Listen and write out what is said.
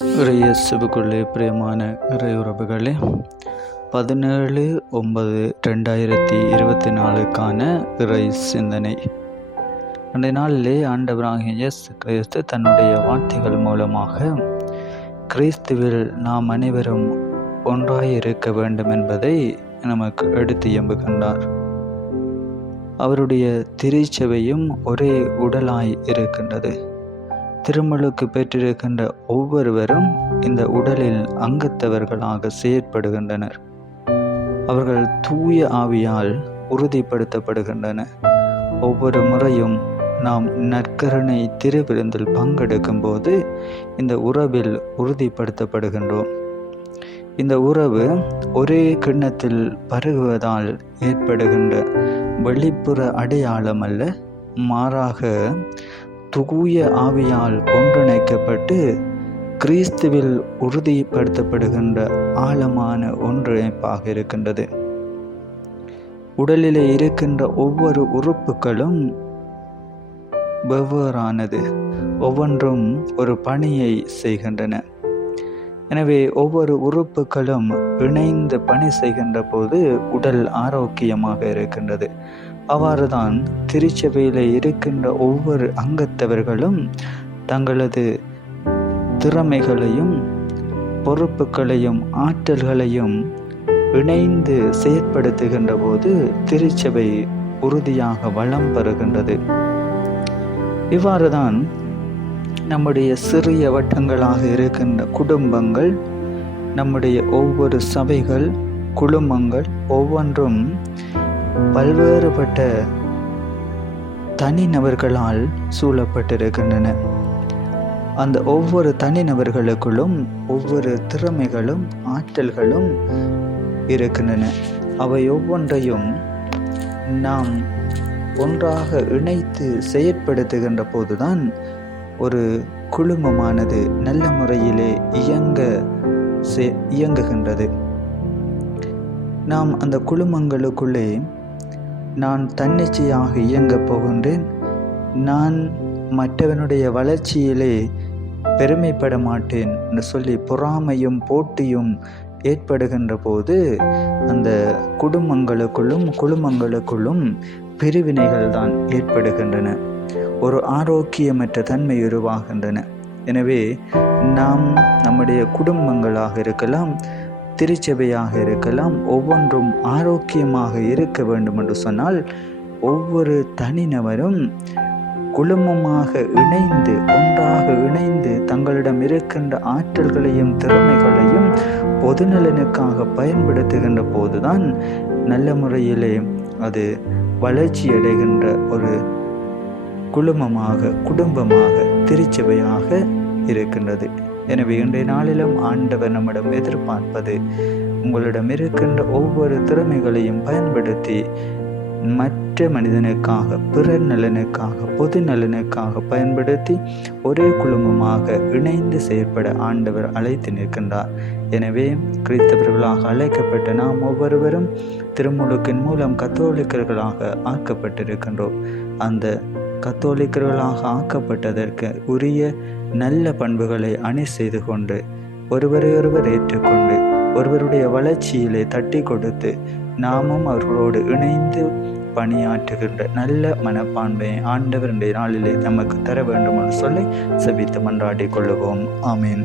இயேசுவுக்குள்ளே பிரியமான இறையுறவுகளே, 17/9/2024க்கான இறை சிந்தனை. அன்றைய நாளிலே ஆண்டவராகிய இயேசு கிறிஸ்து தன்னுடைய வார்த்தைகள் மூலமாக கிறிஸ்துவில் நாம் அனைவரும் ஒன்றாயிருக்க வேண்டும் என்பதை நமக்கு எடுத்து எம்புகின்றார். அவருடைய திருச்சபையும் ஒரே உடலாய் இருக்கின்றது. திருமுழுக்கு பெற்றிருக்கின்ற ஒவ்வொருவரும் இந்த உடலில் அங்கத்தவர்களாக செயற்படுகின்றனர். அவர்கள் தூய ஆவியால் உறுதிப்படுத்தப்படுகின்றனர். ஒவ்வொரு முறையும் நாம் நற்கருணை திருவிருந்தில் பங்கெடுக்கும் போது இந்த உறவில் உறுதிப்படுத்தப்படுகின்றோம். இந்த உறவு ஒரே கிண்ணத்தில் பருகுவதால் ஏற்படுகின்ற வெளிப்புற அடையாளம் அல்ல, மாறாக தூய ஆவியால் ஒன்றிணைக்கப்பட்டு கிறிஸ்துவில் உறுதிப்படுத்தப்படுகின்ற ஆழமான ஒன்றிணைப்பாக இருக்கின்றது. உடலிலே இருக்கின்ற ஒவ்வொரு உறுப்புகளும் வெவ்வேறானது, ஒவ்வொன்றும் ஒரு பணியை செய்கின்றன. எனவே ஒவ்வொரு உறுப்புகளும் இணைந்து பணி செய்கின்ற போது உடல் ஆரோக்கியமாக இருக்கின்றது. அவ்வாறுதான் திருச்சபையில் இருக்கின்ற ஒவ்வொரு அங்கத்தவர்களும் தங்களது திறமைகளையும் பொறுப்புகளையும் ஆற்றல்களையும் இணைந்து செயற்படுத்துகின்ற போது திருச்சபை உறுதியாக வளம் பெறுகின்றது. இவ்வாறுதான் நம்முடைய சிறிய வட்டங்களாக இருக்கின்ற குடும்பங்கள், நம்முடைய ஒவ்வொரு சபைகள், குழுமங்கள் ஒவ்வொன்றும் பல்வேறுபட்ட தனிநபர்களால் சூழப்பட்டிருக்கின்றன. அந்த ஒவ்வொரு தனிநபர்களுக்குள்ளும் ஒவ்வொரு திறமைகளும் ஆற்றல்களும் இருக்கின்றன. அவை ஒவ்வொன்றையும் நாம் ஒன்றாக இணைத்து செயற்படுத்துகின்ற போதுதான் ஒரு குழுமமானது நல்ல முறையிலே இயங்குகின்றது. நாம் அந்த குழுமங்களுக்குள்ளே நான் தன்னிச்சையாக இயங்கப் போகின்றேன், நான் மற்றவனுடைய வளர்ச்சியிலே பெருமைப்பட மாட்டேன் என்று சொல்லி பொறாமையும் போட்டியும் ஏற்படுகின்ற போது அந்த குழுமங்களுக்குள்ளும் பிரிவினைகள் தான் ஏற்படுகின்றன. ஒரு ஆரோக்கியமற்ற தன்மை உருவாகின்றன. எனவே நாம் நம்முடைய குடும்பங்களாக இருக்கலாம், திருச்சபையாக இருக்கலாம், ஒவ்வொன்றும் ஆரோக்கியமாக இருக்க வேண்டும் என்று சொன்னால் ஒவ்வொரு தனிநபரும் குழுமமாக இணைந்து ஒன்றாக இணைந்து தங்களிடம் இருக்கின்ற ஆற்றல்களையும் திறமைகளையும் பொதுநலனுக்காக பயன்படுத்துகின்ற போதுதான் நல்ல முறையிலே அது வளர்ச்சி அடைகின்ற ஒரு குடும்பமாக திருச்சபையாக இருக்கின்றது. எனவே இன்றைய நாளிலும் ஆண்டவர் நம்மிடம் எதிர்பார்ப்பது, உங்களிடம் இருக்கின்ற ஒவ்வொரு திறமைகளையும் பயன்படுத்தி மற்ற மனிதனுக்காக, பிறர் நலனுக்காக, பொது நலனுக்காக பயன்படுத்தி ஒரே குழுமமாக இணைந்து செயற்பட ஆண்டவர் அழைத்து நிற்கின்றார். எனவே கிறிஸ்தவர்களாக அழைக்கப்பட்ட நாம் ஒவ்வொருவரும் திருமுழுக்கின் மூலம் கத்தோலிக்கர்களாக ஆக்கப்பட்டிருக்கின்றோம். அந்த கத்தோலிக்கர்களாக ஆக்கப்பட்டதற்கு உரிய நல்ல பண்புகளை அணி செய்து கொண்டு ஒருவரையொருவர் ஏற்றுக்கொண்டு ஒருவருடைய வளர்ச்சியிலே தட்டி கொடுத்து நாமும் அவர்களோடு இணைந்து பணியாற்றுகின்ற நல்ல மனப்பான்மையை ஆண்டவர் இன்றைய நாளிலே நமக்கு தர வேண்டும் என்று சொல்லி செபித்து மன்றாடிக் கொள்ளுவோம். ஆமீன்.